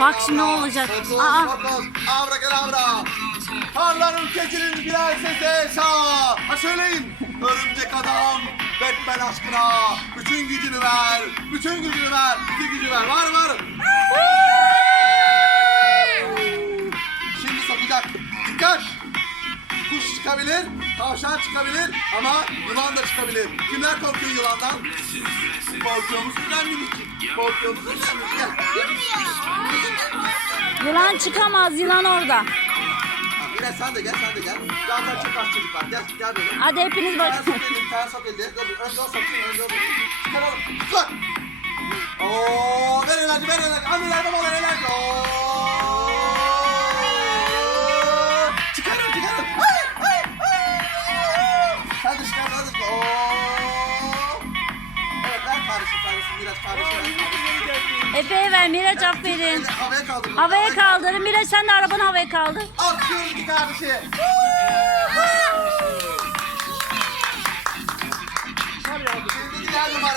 Bak şimdi ne olacak? Aa. Abrakadabra. Karlar ülkecinin prensesi Elsa. Ha söyleyin. Örümcek adam. Batman aşkına. Bütün gücünü ver. Bütün gücünü ver. Bütün gücünü ver. Var var. Şimdi sokacak. Dikkat. Çıkabilir, tavşan çıkabilir ama yılan da çıkabilir. Kimler korkuyor yılandan? Korkuyor musun lan minicik? Korkuyor musun lan minicik? Gel. Yılan çıkamaz yılan orada. Yine sen de gel, sen de gel. Zaten çok az çocuk var. Gel, gel böyle. Hadi hepiniz Ters bakın. sok elini, ters sok elini. Önce o soksun, önce o soksun. Çıkaralım. Çıkar. Oo, ver enerji, ver enerji. Anneler babalar enerji. Oo. Çıkar. Oo. Evet. Biraz kardeşim. Efe'ye ver Miraç aferin. Havaya kaldırın. Havaya kaldırın. Miraç sen de arabanı havaya kaldır. Atıyoruz iki kardeşi.